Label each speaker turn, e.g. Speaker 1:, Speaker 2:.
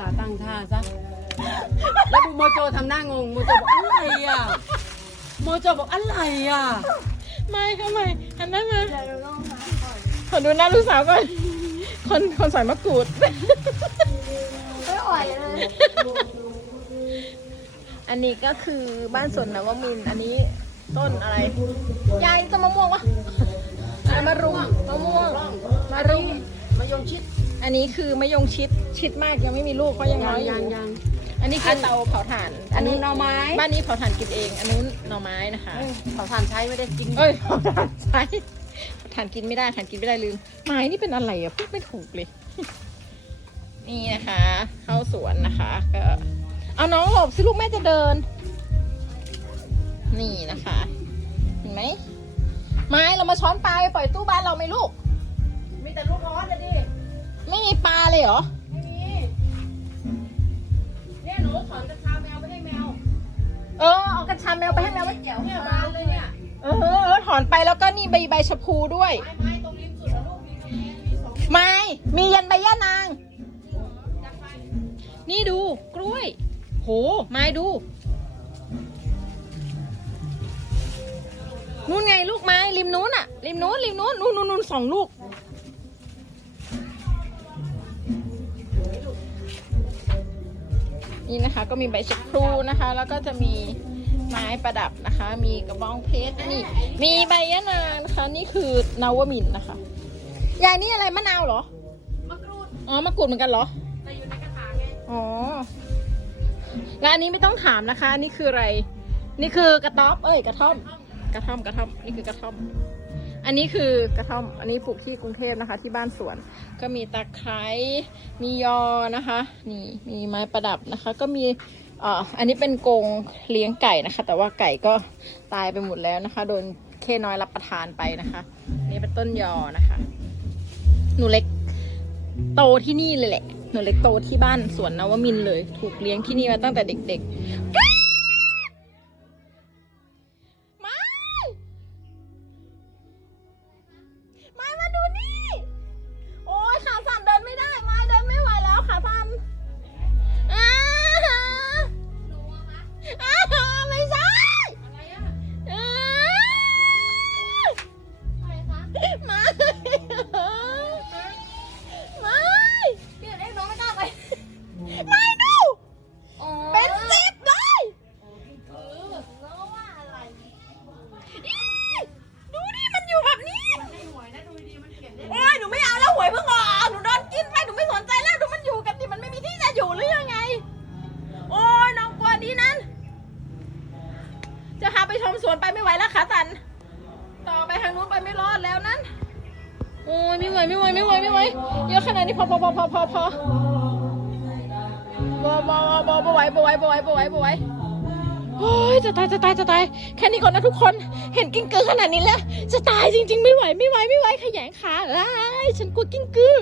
Speaker 1: ส่าห์ตั้งท่าซะ แล้วดูโมโจทำหน้างง โมโจบอกอะไรอะ โมโจบอกอะไรอะ
Speaker 2: ไม่ทำไมหันหน้ามาขอดูหน้าลูกสาวก่อน คนคนใส่มะกรูด
Speaker 3: ไม่อ่อยเลย
Speaker 2: อันนี้ก็คือบ้านสวนนวมินทร์อันนี้ต้นอะไร ยายต้นมะม่วงวะอะไรมะรุมมะม่วงมะรุม
Speaker 1: มายงชิด
Speaker 2: อันนี้คือมะยงชิด ชิดมากยังไม่มีลูกเพราะยังน้อยอยู่
Speaker 1: ยังยัง
Speaker 2: อันนี้คือเตาเผาถ่าน
Speaker 1: อันนู้นหน่อไม้
Speaker 2: บ้านนี้เผาถ่านกินเอง อันนู้นหน่อไม้นะคะ
Speaker 1: เอ้ยเขาทานใช้ไม่ได้จริง
Speaker 2: เอ้ยเผาถ่านใช่ถ่านกินไม่ได้ถ่านกินไม่ได้ลืม ไม้นี่เป็นอะไรอะพูดไม่ถูกเลย นี่นะคะเข้าสวนนะคะ ก็ เอาน้องหลบสิลูกแม่จะเดิน นี่นะคะ เห็นไหมไม้เรามาช้อนปลาไปปล่อยตู้บ้านเราไหมลูก
Speaker 1: มีแต่ลูกออสอะดิ
Speaker 2: ไม่มีปลาเลยเหรอากระชาแมวไปให้แมวไว้
Speaker 1: เกี่ยวเนี่ยบานเลยเนี่ย
Speaker 2: เออถอนไปแล้วก็นี่ใบใบชะพูด้วย
Speaker 1: ไม้ตรงริมสุดอะลูกมีกระแมมีสอง
Speaker 2: ไม้มียันใบย่านางนี่ดูกล้วย โห ไม้ดู นู่นไงลูกไม้ริมนู้นอะริมนู้นริมนู้นนู่นนู่นนู่นสองลูก นี่นะคะ ก็มีใบชะพลูนะคะ แล้วก็จะมี ไม้ประดับนะคะ มีกระบองเพชรนี่มีใบยะนางนะคะนี่คือนาวมินทร์นะคะยายนี่อะไรมะนาวเหรอ
Speaker 1: มะกรูด
Speaker 2: อ๋อมะกรูดเหมือนกันเหรอ
Speaker 1: แต่อยู่ในกระถางไง
Speaker 2: อ๋อแล้วอันนี้ไม่ต้องถามนะคะ นี่คืออะไร นี่คือกระต๊อบเอ้ยกระท่อม กระท่อมกระท่อมนี่คือกระท่อม อันนี้คือกระท่อม อันนี้ปลูกที่กรุงเทพนะคะ ที่บ้านสวน ก็มีตะไคร้มียอนะคะ นี่มีไม้ประดับนะคะ ก็มีเอ่ออันนี้เป็นกรงเลี้ยงไก่นะคะ แต่ว่าไก่ก็ตายไปหมดแล้วนะคะ โดนเคน้อยรับประทานไปนะคะ นี่เป็นต้นยอนะคะ หนูเล็กโตที่นี่เลยแหละ หนูเล็กโตที่บ้านสวนนวมินเลย ถูกเลี้ยงที่นี่มาตั้งแต่เด็กๆ แล้วขาตัน ต่อไปทางนู้นไปไม่รอดแล้วนั้น โอ้ยไม่ไหวไม่ไหวไม่ไหวไม่ไหวเยอะขนาดนี้พอพอพอพอพอพอบอบอบอบอไหวบอไหวบอไหวบอไหวบอไหวโอ้ยจะตายจะตายจะตายแค่นี้ก่อนนะทุกคนเห็นกิ้งกือขนาดนี้แล้ว จะตายจริง ๆ ไม่ไหวไม่ไหวไม่ไหวขยงขาเอ้ยฉันกลัวกิ้งกือ